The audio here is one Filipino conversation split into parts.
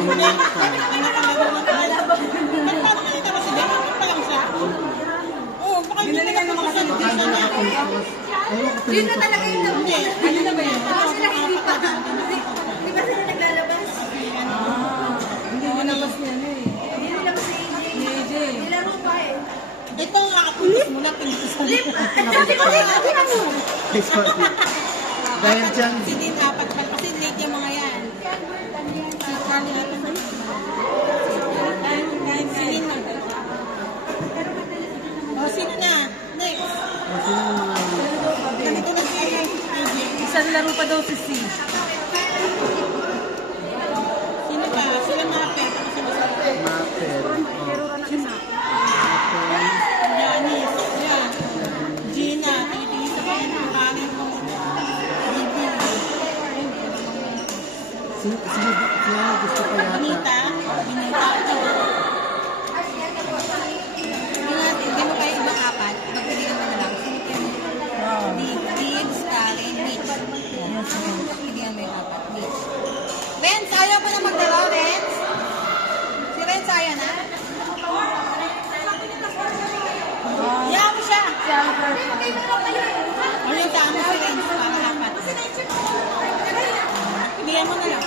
Pinakita. Binalik ka naman kasi Baka na nakakumpos. Ayaw ko Yun na pinutos talaga yung kayo. tabi. ano na ba yun? Sila hindi pa. Di ba sila naglalabas? Hindi nilabas niya na eh. Hindi nilabas si AJ. Si AJ. Nilaro pa eh. Ito ang nakapuntos mo na pinutos mo. Lip! Sabi ko rin, sabi ka mo. Ay, sorry. Dahil dyan, Si Din apat pa. Kasi late yung mga yan. Si Charlie apat pa. Si Din na. O, sino na? Next. kasi yung mga Ganito na si AJ. Isang laro pa daw si C. Sino pa? Sila Mapel. Tapos sila sa mapel. Janice. Yan. Gina. Titi. Sabayan. Kali mo. Bibi. Siya gusto ko yata. Binita. Binita. Hindi mo kayo ibang apat. Pagpilihan mo na lang. Sino kayo? Gibbs, Karen, Mitch. Pagpilihan mo yung apat. Mitch. Renz, ayaw mo na maglaro, Renz? Si Renz ayaw na? Ayaw mo siya. O yung damo si Renz para apat. Pilihan mo na lang.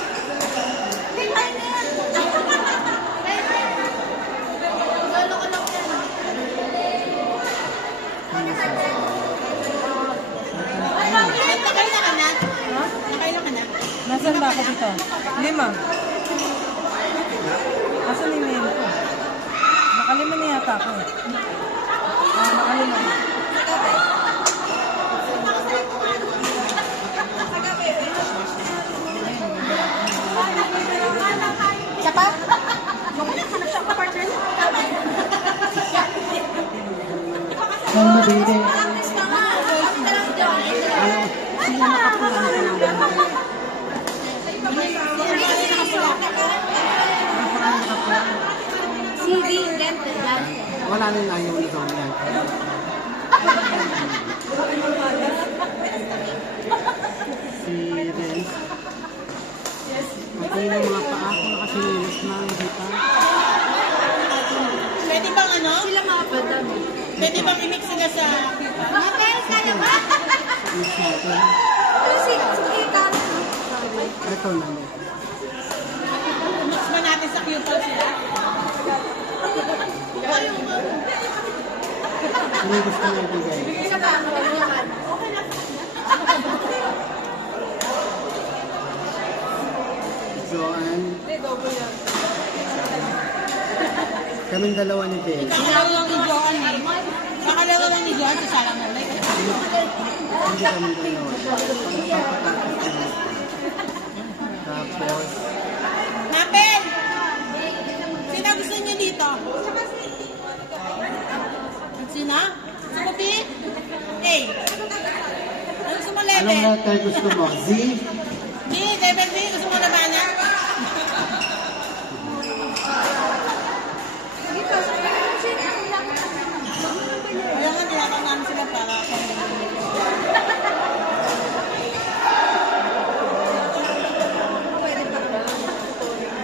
Nakailan ka na? Nakailan ka na? Nasaan ba ako dito? 5. Nasaan yung name ko? Nakalima na yata ako. Nakalima. Siya pa? Wala ka na siya pa, partner. Kung mabili. Practice ka nga. Sabi na lang dyan. Sino nakapulang ka ng banda? CD, dente, yan. Wala nang ayaw ni Dom yan. Si Renz. Okay na mga paa ko nakasinilas na hindi pa. Pwede bang ano? Sila mga bata mo. Pwede bang i-mix sila sa... Mapel, kaya ba? Mix natin. Sige, ka. Ito na. Mix ba natin sa Q-Pal sila? Sino gusto mo ibigay? Isa pa, magkakayakan. Joanne. Kaming dalawa ni Ben. Kakalawa lang ni Joan eh. Kakalawa lang ni Joan sa Salaman. Hindi kaming dalawa. Pagkatapos na. Tapos, Mapel! Sino gusto niyo dito? Sino? Gusto mo B? A. Ano gusto mo anong level? letter gusto mo? Z? B, level B. Gusto mo labanan? Kaya nga, tinatang namin sila para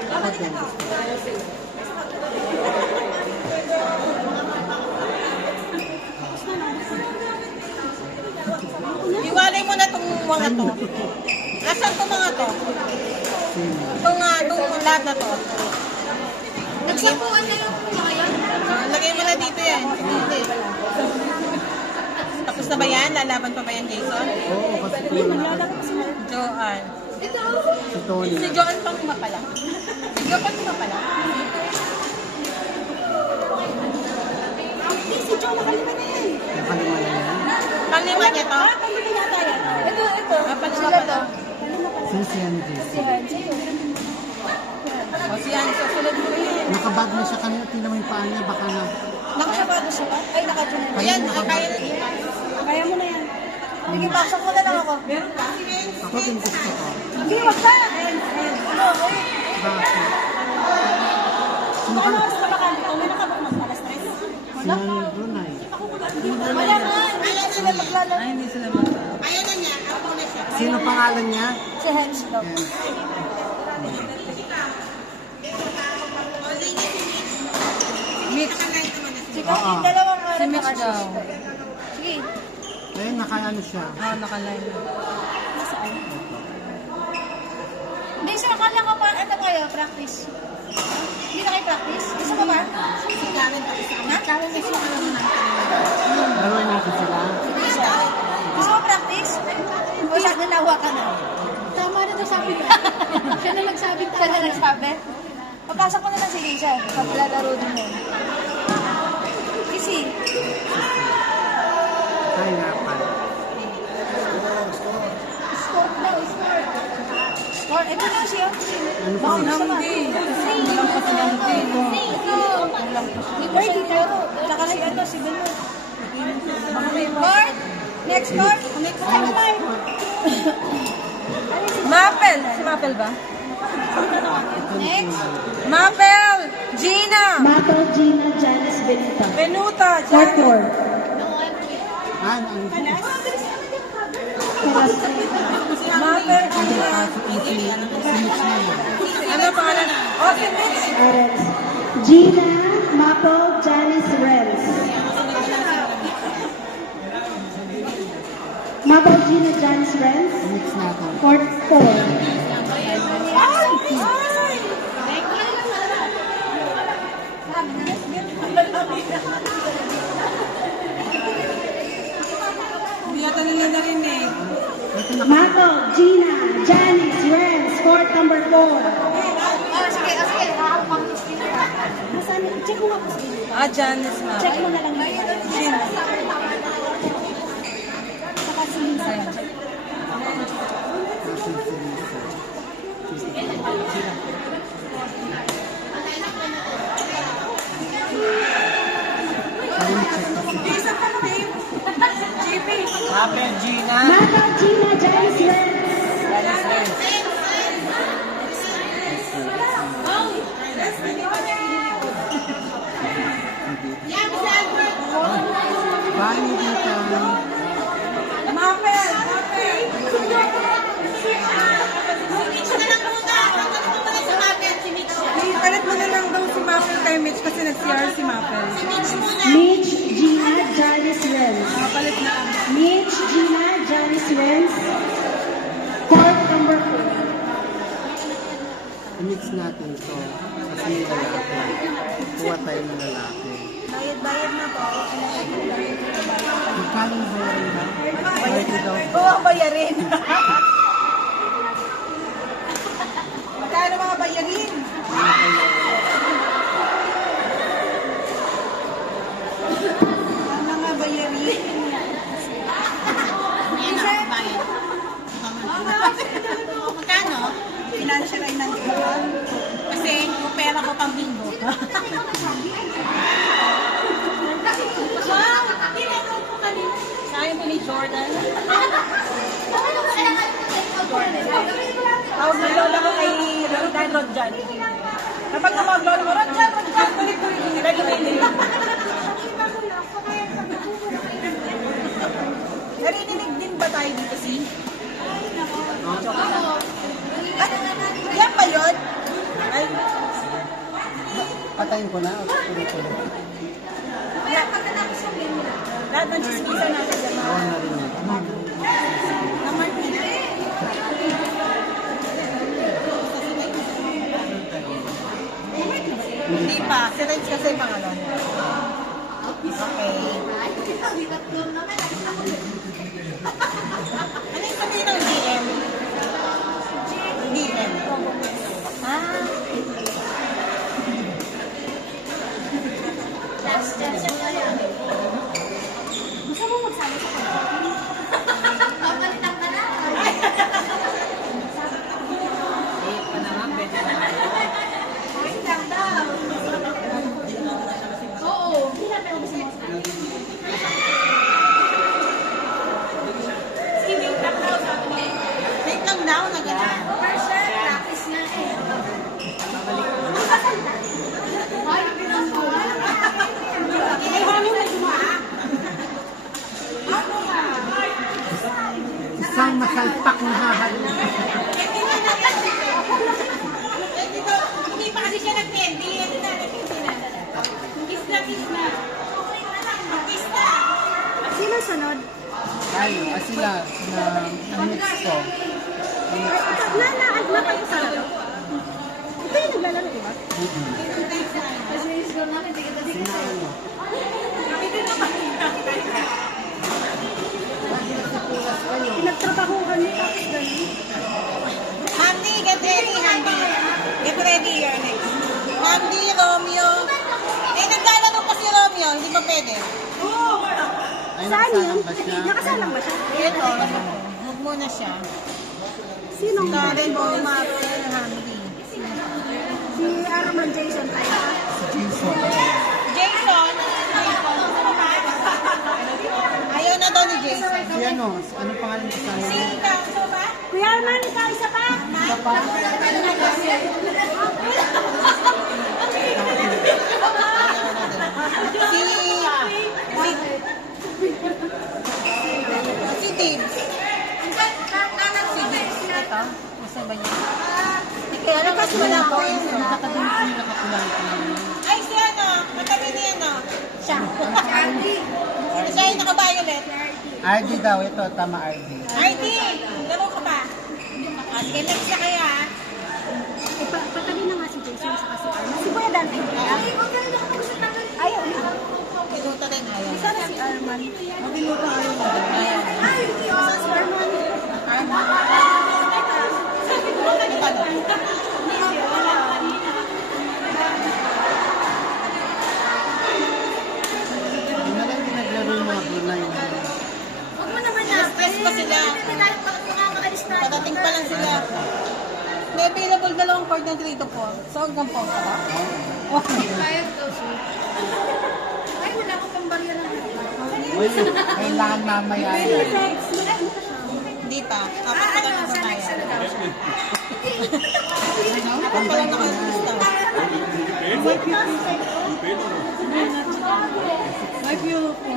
Ako din gusto. iwalay mo na itong mga to. Asan itong mga to? Sino? Itong lahat na to. Nagsapuan na yung mga yan. Lagay mo na dito yan. Hindi. Tapos na ba yan? Lalaban pa ba yan, Jason? Oo, kasi tulad na. Joan. Ito. Si Tony. Si Joan pang iba pala. Si Joan pang iba pala. Si Joe, nakalima na yan. Nakalima na yan. Panglima niya to? Pamili na tayo. Ito. Panglima pala. Sino si Ann JC? O siya, susunod mo yun. Nakabag na siya kanina. Tingnan mo yung paa niya. Baka na. Nakasabado siya ba? Ay, nakadyan na. Ayan, kaya na niya. Kaya mo na yan. Sige, pasok mo na lang ako. Ako din gusto ko. Hindi, wag ka. Bakit? Sino ka? Oras ka ba kanto? May nakabak mag alas 3. Si Nan Brunei. Wala nga. Hindi na sila maglalaro. Ay, hindi sila ba? Ayan na niya. Ako na siya. Sino pangalan niya? Si Hens daw. Yan. Mitch. Oo. Dalawang Si Mitch daw. Sige. Ayun, naka-ano siya. Ah, nakaline. Hindi, sir, akala ko pa, ano kayo, practice. Hindi na kayo practice? Gusto mo ba? Si Karen pa isa. Ha? Karen kasi yung alam mo natin. Laruin natin sila. Gusto mo practice? O sa nanawa ka na? Tama na daw sabi niya. Siya na nagsabi. Siya na nagsabi? Papasok ko na lang si Lisa. Paglalaro din mo. Easy. Hinapan. Score daw, score. Score. Ito na siya. Ano pa? Bakit gusto mo? Kulang pa si Nangdi. Birdie ka. Tsaka si ano, si Beno. Court. Next court. Next court. Mapel. Si Mapel ba? Next. Mapel! Gina! Mato, Gina, Janice, Benita. Benuta! Court Jan- 4. Ano? Mapel, Gina. Sinich na yan. Ano pangalan? Oh, si Mitch! Arens. Gina, Mapo, Janice, Renz. Mapo, Gina, Janice, Renz. Mix natin. Court 4. Hindi yata nila narinig. Mapo, Gina, Janice, Renz. Court number 4. Oh, sige, oh, sige. Nasaan? Check mo nga po. Ah, Janice na. Check mo na lang yun. Gina. Saka si Lisa. Mapel, Gina. Mapo, Gina, Janice, Renz. Bye, Nidita. Mapel! Mapel! Mitch na lang muna. Pagkat mo muna sa Mapel, si Mitch. Ipalit mo na lang daw si Mapel kay Mitch kasi nag-CR si Mapel. Si Mitch muna. Mitch, Gina, Janice, Renz. Palit na. Mitch, Gina, Janice, Renz. Court number 4. Mix natin to. Kasi may lalaki. Kuha tayo ng lalaki. Bayad na po. Magkano yung bayarin ba? Bayad daw. Oo, bayarin. Magkano mga bayarin? Ang mga bayarin. Ayan na, bayad. Magkano? Financial ay nandito. Kasi yung pera ko pang bingo. Sabi mo ni Jordan. Tawag na lola ko kay Rodjan Rodjan. Kapag tumawag lola ko, Rodjan, Rodjan, tuloy-tuloy. Narinig. Narinig din ba tayo dito, si? Yan ba yun? Ay, Patayin ko na. Tuloy-tuloy. lahat ng chismisan natin dyan. Awan na rin yan. Naman nila. Hindi pa. Si Renz kasi pangalan. Okay. Ano yung sabihin ng DM? DM. Gusto mo magsama sa kanya? Papalitan ka na. Oo. Hindi na pero gusto mo sa kanya. Wait lang daw, nagana. Practice nga eh. Ay, mami na jumaa. Isang masalpak na hahal. Hindi pa kasi siya EXO. Napag-usap. Ito yung naglalaro, di ba? Sina ano? Pinagtrabahuhan niya tapos ganun. Hamdi, get ready, Hamdi. Get ready, you're next. Hamdi, Romeo. Eh, naglalaro pa si Romeo, hindi ba pwede? Ay, Saan yun? nakasalang ba siya? Nakasalang ba siya? Ito, huwag muna siya. Sinong Karen Bowmaster, Hamdi. Si Araman Jason tayo. Jason. Jason. Ayaw na daw ni Jason. Si ano? Anong pangalan ko sa Si amin? Kanso ba? Kuya Arman, ikaw isa pa? Isa pa? Si Dibs. Si Dibs. Ito. Masa ba niya? Kaya nakas mo na ako yun. Ay, si ano? Matabi ni ano? Siya. Siya yung naka-violet. RD daw. Ito, tama RD. RD, laro ka ba? Sige, next na kaya. Patabi na nga si Jason sa kasi Arman. Si Kuya Dante. Ayaw na. Pinuta rin ayaw. Sana si Arman. Mabinuta ayaw mo. Ayaw. Ay, si Arman. Hindi na lang pinaglaro yung mga Brunei. Huwag mo naman na. Stress pa sila. Hindi tayo makakaalis na. Patating pa lang sila. May available dalawang cord na 3 to 4. So, hanggang 4 ka ba? Ay, wala ko pang barya na. Uy, kailangan mamaya yan. Hindi pa. Apat pa lang ang kaya. Apat pa lang naka-lista. Ay, beautiful.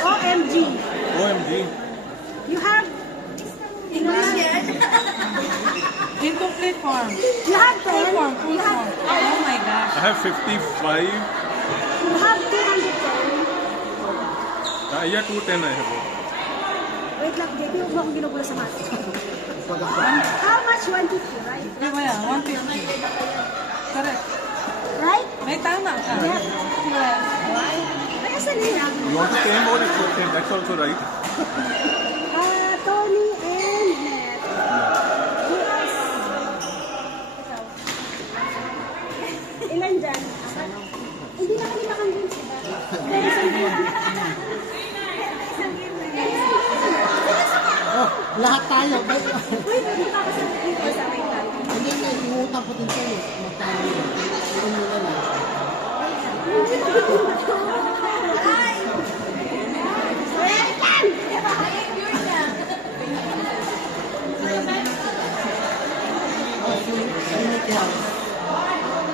OMG. OMG. You have Incomplete form. You have 10. Full form, full form. Oh my gosh. I have 55. You have 210. Yeah, 210 I have. Wait lang, JP, huwag mo akong ginugula sa math. How much? 150, right? Di ba yan? 150. Correct. Right? May tama ka. Yes. Yes. Ay, asan niya? You want to same or it's okay? That's also right. Tony and Matt. Yes. Ilan dyan? Hindi na kami makanggins, diba? Pero isang game. Oh, lahat tayo. Uy, hindi pa ako sa akin. Hindi nga, iutang po din sa'yo. Magkano yun? Iyon mo na lang. Ay! American! Oh, si Nicky House.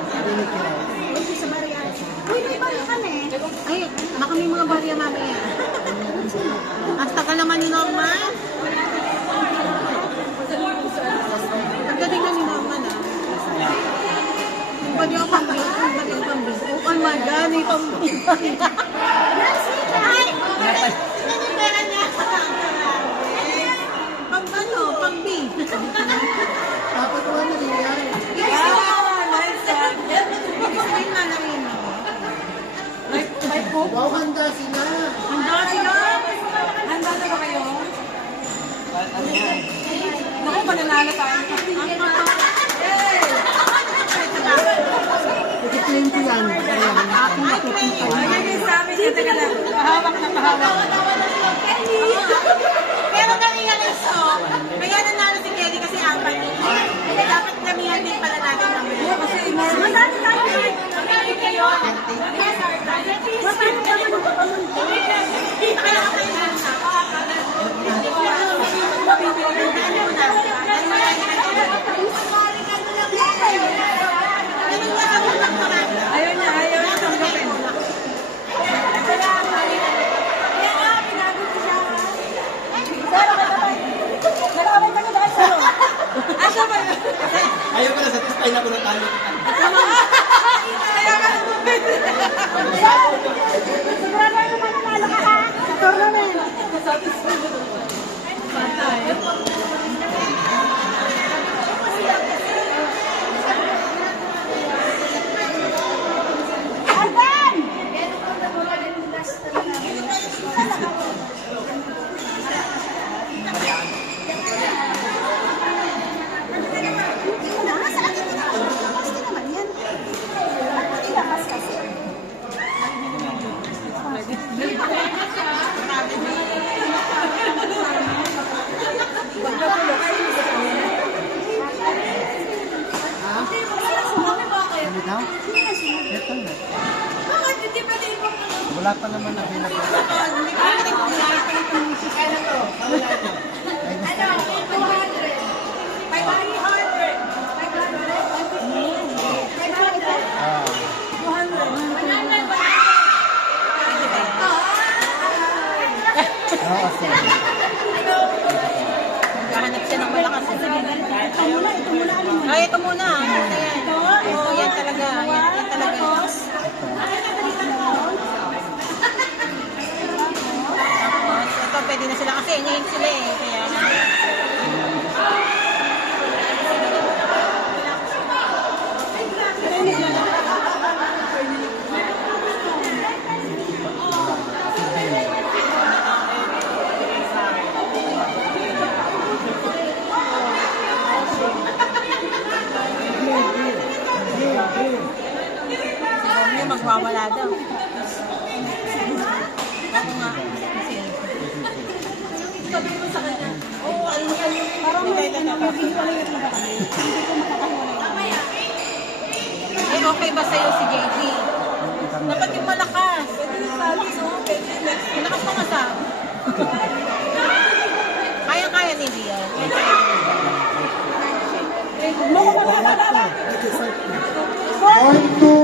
Si Nicky House. Uy, sa Marian. Uy, may barya kami. Ay, baka may mga barya mamaya. Hasta ka naman ni Norman. Ang galing na ni Norman, ah. Ba't yung pambing? Ba't yung pambing? Oh my God, may pambing. Ay! Sino yung pera niya? Pang ano? Pambing. Dapat ko ano rin yan. Nice one. Explain nga na rin. May poop. Wow, handa sila. Handa sila. Handa na ba kayo? Naku, mananalo tayo. Itiklin ko yan. Ayan, ako matutupa. Ayan yung sa amin. Ito ka lang. Pahawak na pahawak. Pero na-realize ko, kaya nanalo si Kelly kasi apat. Kaya dapat namihan din pala natin mamaya. Kasi more. Madami tayo. Magkano kayo? Madami naman ang papamunti. Kaya kayo lang siya. Ayaw niya, ayaw niya tanggapin. Nag-away ka na dahil sa'yo. Asa ba yun? Ayaw ko na, satisfy na ko na tayo. Kaya ka Ano daw? Ito na. Wala pa naman available. Oo, sige. Naghahanap siya ng malakas. Ay, ito muna. Ito yan. Oo, yan talaga. Yan talaga. Tapos, ito pwede na sila kasi ngayon sila eh. Kaya, may magwawala daw. Ako nga. Sabi ko sa kanya, parang may eh, okay ba sa'yo si JD? Dapat yung malakas. Malakas mga sa. Kaya-kaya ni Dia. Point 2